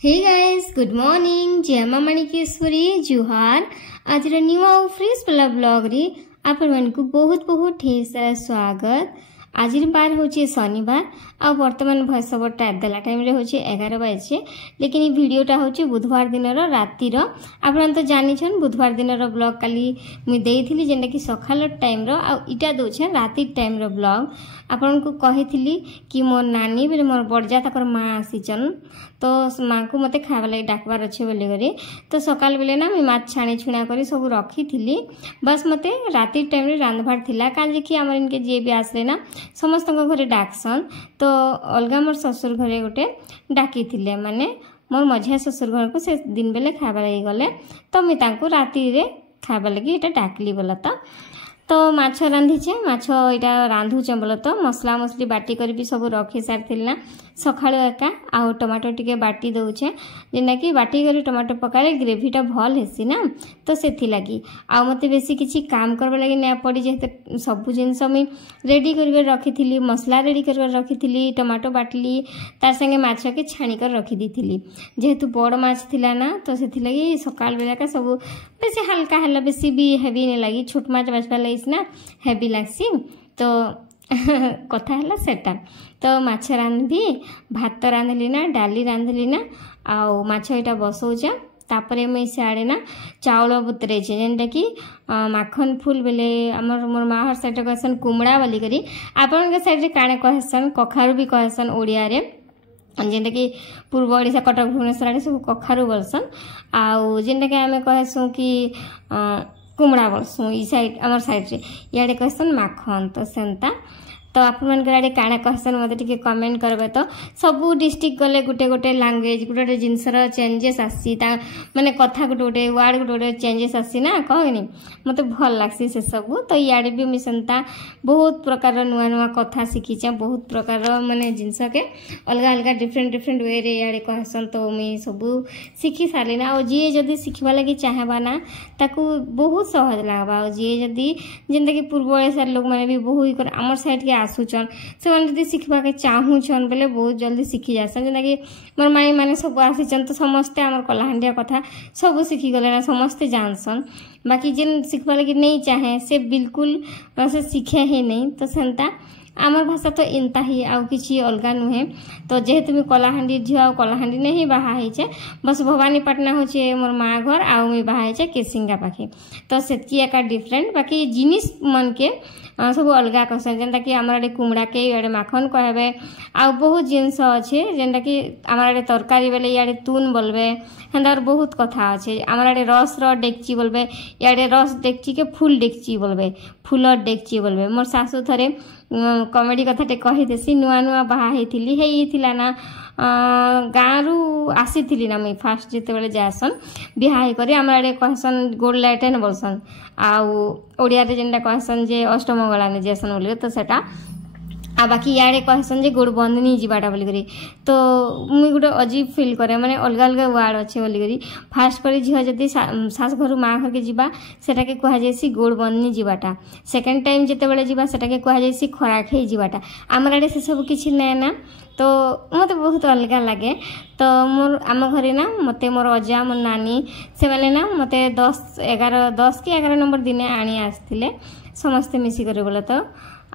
Hey guys, good morning. जय मां मणिकेश्वरी जुहार। आज न्यू आउ फ्रेश वाला ब्लॉग रे आपण मन को बहुत बहुत ढेर सारा स्वागत। आज बार होचे शनिवार आ वर्तमान भॉइस ओवर देला टाइम रे होचे 11 बजे, लेकिन ये वीडियोटा होचे बुधवार दिन रातिर। आपण तो जानि छन बुधवार दिन ब्लॉग काली मुई देइथिली जेंटा कि सखाल टाइम रो आ इटा दोछे राति टाइम रो ब्लॉग। आपण को कहिथिली कि मोर नानी बेले मोर बड़जा तकर मां आसीचन, तो माँ को मते खावा लगी डाकबार अच्छे बोली करी। तो सकाल बेले ना मैं माछ छाणी छुणा करी सब रखी थी। बस मते राति टाइम रे रांधबार थिला काजे कि हमर इनके जे भी आसले ना समस्त घरे डाकसन। तो अलगा मोर ससुर घरे गोटे डाकी थिले, माने मोर मझिया ससुर घर को से दिन बेले खावा लगी गले। तो मैं तांको राति रे खावा लगी एटा डाकली बोला। तो माछ रांधीचे, माछ इटा रांधुचे बोला। तो मसला मसली बाटी कर भी सब रखी सारी ना सकाळु एका आउ टमाटो टिके बाटी दउछे, जेना कि बाटी करी टमाटो पकाले ग्रेवीटा भल हेसी ना। तो सेथि लागी आ मते बेसी किछि काम करबा लागी ना पड़ी, जेते सब जिंस मी रेडी करबे रखिथिली, मसला रेडी करबे रखिथिली, टमाटो बाटली तार संगे माछ के छाणी कर रखि दिथिली। जेहेतु बड़ माछ थिला ना तो सेथि लागी सकाळ बेला का सब बेसी हल्का हल्ला, बेसी भी हेवी नै लागी। छोट माछ बाछबा लागिस ना हेवी लागसी। तो कथा है सेटा। तो माछ रांधि, भात रांधली ना, डाली रांधली ना, आउ माछ इटा बसौचे। तापरे मुई सियाड़े ना चाउल बुतरे जेनटा कि माखन फूल बेले आमर मोर माहर साइड कहसन कुमड़ा बोली करी। आपन साइड रे काणे कहसन कखारु भी कहसन ओडिया रे, जेनटा कि पूर्व ओडिशा कटक भुवनेश्वर आड़े सब कखारु बोलसन। आउ जेनटा कि आमे कहसु कि कुमड़ा बोलसु ई साइड आमर साइड रे, याडे कहसन माखन। तो सेंता तो आपन आड़े काଣା कहसन मते टिके कमेंट करबे। तो सबू डिस्ट्रिक्ट गले गोटे गोटे लैंग्वेज गोटे गोटे जिनसर चेंजेस आसी, ता माने कथा गोटे गोटे वर्ड गोटे गोटे चेंजेस आसी ना, कहनी मते भल लागसी से सबू। तो याडे भी मी सेंता बहुत प्रकार नुआ नुआ कथा शिखीचे, बहुत प्रकार माने जिनस के अलगा अलगा डिफरेंट डिफरेंट वे रे याडे कहसन। तो मी सबू शिखी सारी ना। और जी जदी शिखबा लगी चाहेबा ना ताकू बहुत सहज लागबा। और जी जदी जेंता कि पूर्व ओडिशा लोग माने भी बहुत आमर साइड के आसुचन, से जब शिखबा के चाहूचन बोले बहुत जल्दी शिखी जासन। जेना कि मोर माई माने सब आसीचन तो समस्ते आमर कलाहांडिया कथा सब शिखी गले ना, समस्ते जानसन। बाकी जेन शिखबा लगी नहीं चाहे से बिल्कुल से शिखे ही नहीं। तो सेंता आमर भाषा तो इनता ही आउ किछि अलगा नुहे। तो जेहेतु मी कलाहांडी झियो आ कलाहांडी नहीं बाहा हेचे, बस भवानीपाटना होचे मोर माँ घर आउ मी बाहा हेचे केसिंगा पाखे। तो सेतकी एका डिफरेंट, बाकी जिनिस मन के सब अलगा कहसन। जेनता कि आमर आड़े कुमड़ा के याडे माखन कहबे। आ बहुत जिनस अच्छे जेनता कि आमर आड़े तरकारी बेले याडे तून बोलबे। हेंदा बहुत कथा अच्छे। आमर आड़े रस रो डेगची बोलबे, याडे रस डेगची के फुल डेगची बोलबे, फुल डेगची बोलबे। मोर सासू थरे कमेडी कथाटे कही देसी। नुआ नुआ बाहा हेथिली हेइथिला ना गाँव आसी ना मुई फास्ट जिते बड़े जासन बिहा करी आम आड़े कहसन गोड़ लाइटेन बोलसन। आउ ओडिया रे जेनटा कहसन जे अष्टमंगला ने जेसन बोली। तो सेटा आ बाकी याडे कहसन जे गोड़ बंदनी जीवाटा बोली करी। तो मुई गोटे अजीब फील करे, माने अलग अलग वार्ड अच्छे बोली करी। फास्ट करी झियो जदी सास घर माँ घर के जीवा सेटा के कहा जायसी गोड़ बंदनी जीवाटा। सेकेंड टाइम जेते बड़े जीवा सेटा के कहा जायसी खराखे जीवाटा। आमर आड़े से सब किछि नै ना। तो मते बहुत अलगा लगे। तो मोर आम घरे ना मते मोर अजा मोर नानी से माने ना मते 10 कि 11 नंबर दिने आनी आसथिले समस्ते मिसी करे बोला। तो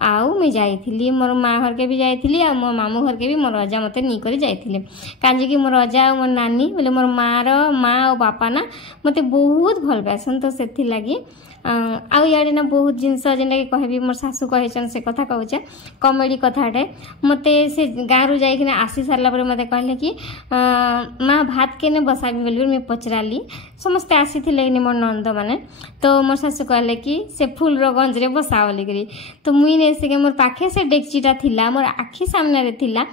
आउ मैं जाइथिली मोर माँ घर के भी जाइथिली आ मोर मामू घर के भी मोर अजा मते नी करी जाइथिले। कांजे कि मोर अजा और मोर नानी बोले मोर माँ और बापा ना मते बहुत भल पासन। तो सेथि लागी आउ याडे ना बहुत जिनस जेनटा कि कहबी मोर सासू कहचन से कथा कहूचे कमेडी कथाटे। मते से गाँव रु जाइकिना आसी सारला परे मते कहले कि माँ भात केने बसाबी बोली मैं पचराली। समस्ते आसीथिले मोर नंद माने। तो मोर सासू कहले कि से फूल रो गंज रे बसा बोली करी। तो मुई ने से मोर पाखे से डेगचीटा थिला, मोर आखि सामने रे थिला।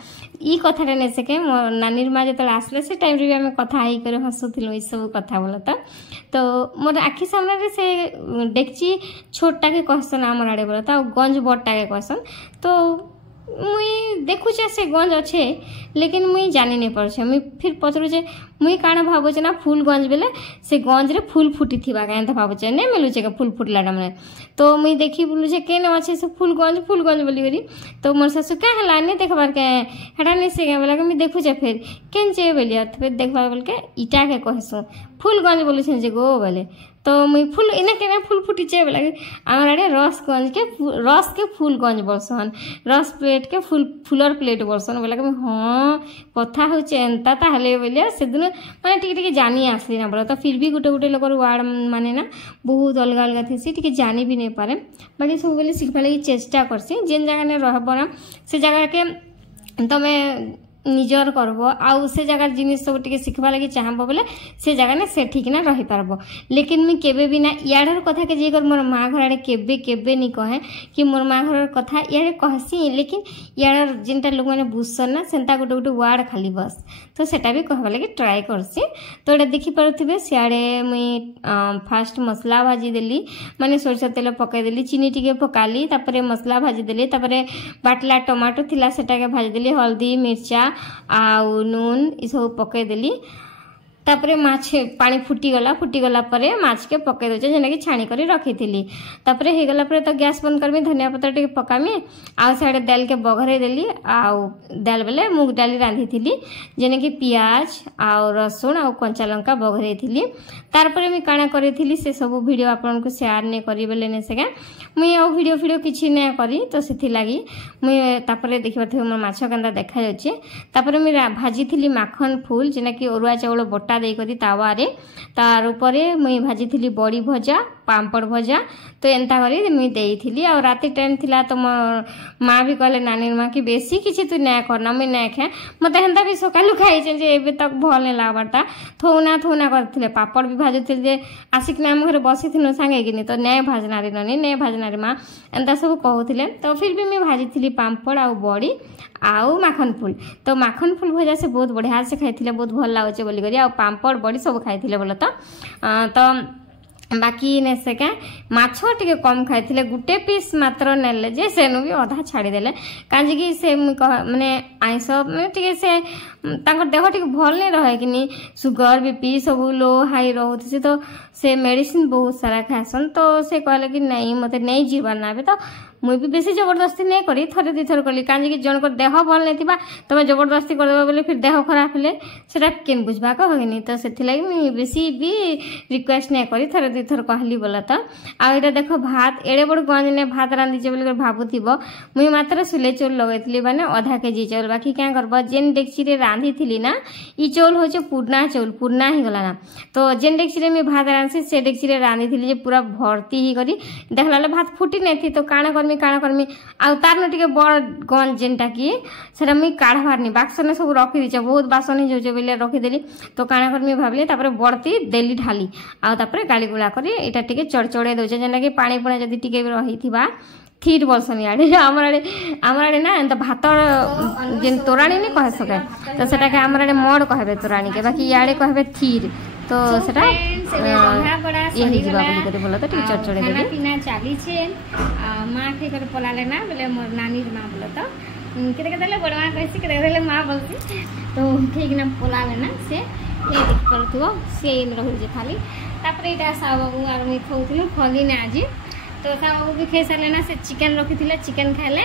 ई कथाटा ने से मोर नानीर माँ जतले आसले से टाइम रे भी आमे कथा हेई करे हसुथिलु ई सब कथा बोलता। तो मोर आखि सामने रे से डेगची छोटा के कहसन आमर आड़े बोलता, गंज बड़टा के कहसन। तो मुई देखुचे से गंज अच्छे लेकिन मुई जानी नहीं पारे मुई फिर पचरुचे मुई काण भावुचे ना फूल गंज बेले से गंज रे फूल फुटी थिबा काहे त भावुचे नहीं मिलुचे का फूल फुटला मैंने तो मुई देखी बोलुचे केने अच्छे से फूल गंज बोली करी तो मोर सासु क्या हला नहीं देखबार के हेटा नहीं से बोला कि मुई देखुचे फिर केनचे बोलिया फिर देखबार बोल के इटा के कहसु फूल गंज बोलुछन जे गो बोले तो मुई फूल इने के फूल फुटीचे बोला आमर आड़े रस के फूल गंज बोलसन रस प्लेट के फूलर प्लेट बोलसन बोला कि हाँ कथा होचे एंता ताहले बोलिया से दिन माने टिके जानी आसली ना बोला तो फिर भी गोटे गोटे लोकर वार्ड माने ना बहुत अलग अलग थी टिके जानी भी नहीं पारे बाकी सब बोले शिखबा लगी चेष्टा करसी जेन जगह ने रहब ना से जगह के तमे निजर करब आउ से जगह जिनिस सब टिके शिखबा लगी चाहब बोले से जगह ने से ठीक ना रही पारब लेकिन मुई केबे भी ना याडर कथा के जेकर मोर माँ घर आड़े केबे केबे नहीं कहे कि मोर माँ घर कथा याडे कहसी लेकिन याडर जिनटा लोग मैंने बुझसन ना सेंता गोटे गोटे वार्ड खाली बस तो सेटा भी कहबा लगी ट्राए करसी तो एटा देखि पारुथिबे सियाडे मुई फास्ट मसला भाजी देली माने सोरसा तेल पकाई देली चीनी टिके पकाली तापरे मसला भाजी देली तापरे बाटला टमाटो थिला सेटा के भाजी देली हल्दी मिर्चा आउ नून ई सब पकाई देली तापरे माछ पानी फुटीगला परे माछ के पकाई दे जेना कि छाणी करी रखी थी तापरे हे गला परे तो गैस बंद करमी धनिया पत्ता टिके पकामी आउ साडे दाल के बघरे देली आउ दाल बेले मूंग डाली रांधी थी जेने कि प्याज आउ रसुण आउ कंचा लंका बघरे थी तारपरे मी काना करे थी से सब वीडियो आपन को शेयर ने करी बेले ने सेगा मुई आउ वीडियो किछि ने करी तो सेथि लागी मुई तापरे देखि पाथे मोर माछ कांदा देखा जाउची तापरे मी भाजी थी माखन फूल जेना कि अरुआ चावल बटा दे करी तावा रे तार ऊपरे मुई भाजी थी बड़ी भजा पापड़ भजा तो एंता करी मुई देइथिली और राति टाइम थिला तो माँ भी कहले नानी माँ कि बेसी किछि तू ना करना मुई ना खाए मते हेंता भी सकालु खाई जे एबे तक भल नै लागबारता थोना करथिले पापड़ भी भाजुथिले जे आसिक नाम घरे बसिथिनो सांगे किनी तो नै भाजनारी ननी नै भाजनारी माँ एंता सब कहउथिले तो फिर भी मैं भाजीथिली पापड़ आउ बड़ी आउ माखन फूल तो माखन फूल भजा से बहुत बढ़िया से खाइथिले बहुत भल लागुचे बोली करी आउ पापड़ बड़ी सब खाइथिले बोला तो बाकी ने से क्या माछ टिके कम खाइथिले गुटे पीस मात्र नेले जे सेनु भी अधा छाड़ी देले कांजी कि से माने आइस माने टिके से तांकर देह टिके भल नै रहे किनी सुगर बीपी सब लो हाई रहउथि तो से मेडिसिन बहुत सारा खासन तो से कहले कि नहीं मते नहीं जीवन नाबे तो मुई भी बेसी जबरदस्ती नहीं करी थरे दी थर कली कांजी कि जनकर देह भल नहीं थिबा तमे जबरदस्ती कर देबा बोले फिर देह खराब हेले सेटा केन बुझबा का होगनी तो सेथि लागि मुई बेसी भी रिक्वेस्ट नहीं करी थरे दी थर कहली बोला तो आ एटा देखो भात एड़े बड़ गंज ने भात रांधी जे बोले भाबुथिबो मुई मात्र सुले चौल लगैतली माने आधा केजी चौल बाकी क्या करबा जेन डेक्ची रे रांधी थिली ना ई चौल होचे पुरना ही गला ना तो जेन डेक्ची रे मैं भात रांधी से डेक्ची रे रांधी थिली जे पूरा भर्ती ही करी देखला भात फुटी नहीं थी तो काना करमी आ तार न टिके बड़ गन जेनटा की सेटा मुई काढ़बारनी बाक्सने सब रखी दीचे बहुत बासन ही जोजे बेले रखी देली तो काना करमी भाबली तापरे बड़ती देली ढाली आ तापरे गाली गुला करी एटा टिके चड़चड़े दोचे जेना कि पानी पुणा जदी टिके रही थिबा थीर बोलसन याडे आमर आड़े ना एंत भात जेन तोराणी नहीं कह सके तो सेटा के आमर आड़े मड कहबे तोराणी के बाकी याडे कहबे थीर तो सेटा यही जीवा बोली करे बोला तो टिके चड़चड़े देली पीना चाली छे माँ के कर पलाले ना बोले मोर नानी माँ बोला तो केते केते बड़ माँ कहसी केते केते माँ बोलती तो ठीक ना पलाले ना से ये देख परथुओ से इन रहु जे खाली तापरे इटा साबू आर मी खौथिलु खली ना आजी तो साबू भी खाई सारे ना से चिकन रखिथिले चिकन खाइले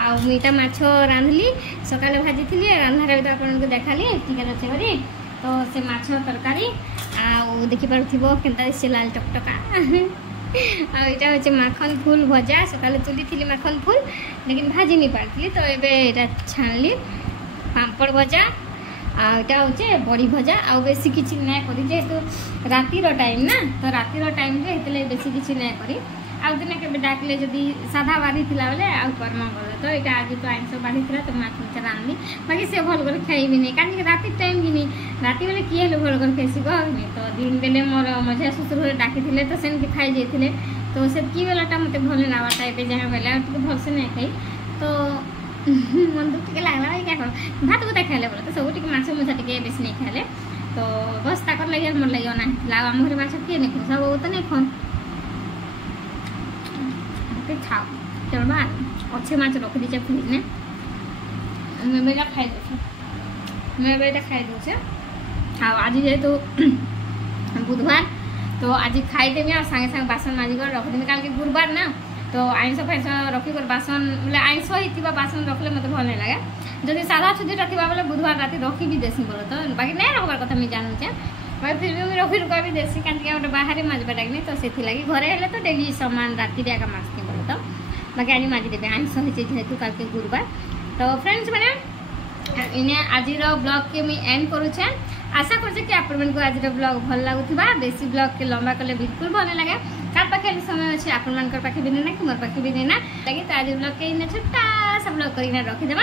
आ मीटा माछ रांधली सकाले भाजी थिली रांधारे तो आपन को देखाली चिकन अच्छे करी तो से माछ तरकारी आ देखि परथिबो केनता से लाल टकटका आ इटा होचे माखन फूल भजा सकाले तुली थिली माखन फूल लेकिन भाजी नहीं पारथली तो एबे एटा छानली पापड़ भजा आ इटा होचे बड़ी भजा आ बेसी किछि नै करी जेतु राती रो टाइम ना तो राती रो टाइम रे हेतले बेसी किछि नै करी आउ दिने के डाकले जदी साधा बारी थिला बेले आउ कर्मा बोले तो एटा आज तो आइंस बारी थिला तो माछ मचा रांधली बाकी से भल कर खाइबी नै कान के राती टाइम गिनी राती बेले किए ले भल कर खाइसी गनी तो दिन बेले मोर मझा ससुर रे डाकी थिले तो सेन के खाइ जेथिले तो से की बेलाटा मते भल ना बाटा एबे जहा बेले तो भल से नै खाइ तो मन दुख के लागला क्या कर भात बुता खाइले बोले तो सब टिके माछ मचा टिके बेसी नै खाइले तो बस ताकर लागि मन लागि ना लाव हम घरे माछ के नै सब तो नै खन खाओ चल अच्छे माछ रख दीचे फ्रिज ने मैं बेटा खाई दूचे हाँ आज जेहेतु बुधवार तो आज खाईदेमी और सागे सागे बासन माजिक रखदेमी काल के गुरुवार ना तो आइंस फैंस रखिक बासन बोले आइंस होता बासन रखले मत भल नहीं लगे जदि सादा छुट्टी रखा बोले बुधवार राति रखी भी देसी बोलो तो बाकी नहीं रखबार कथा मुझे जानूचे भाई फिर भी रखी रुका भी देसी कहीं गोटे बाहर माजबाटा नहीं तो से लगी घरे हेले तो डेली सामान राति आगे माजती बोलो तो बाकी आज माजिदेवी आइंस होती जेहेतु काल के गुरुवार तो फ्रेंड्स मैंने इन्हें आज ब्लॉग के मुझे एंड करुचे आशा कर आज ब्लॉग भल लगुवा बेसी ब्लॉग के लंबा कले बिल्कुल भल लगे कार पाखे समय अच्छे आपण पाखे भी नहीं कि मोर पाखे भी नहीं लगे तो आज ब्लॉग के छोटा सा ब्लॉग कर रखीदे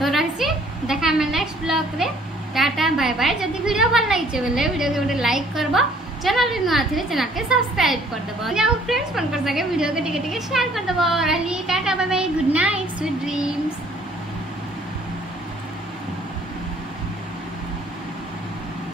तो रही देखा नेक्स्ट ब्लॉग रे टाटा बाय बाय जदि वीडियो भल लगे बोले वीडियो के गोटे लाइक करब चैनल नुआ थे चैनल के सब्सक्राइब करदेव फ्रेंड्स मन कर सके वीडियो के टिके शेयर करदेव रही tata bye bye good night sweet dreams.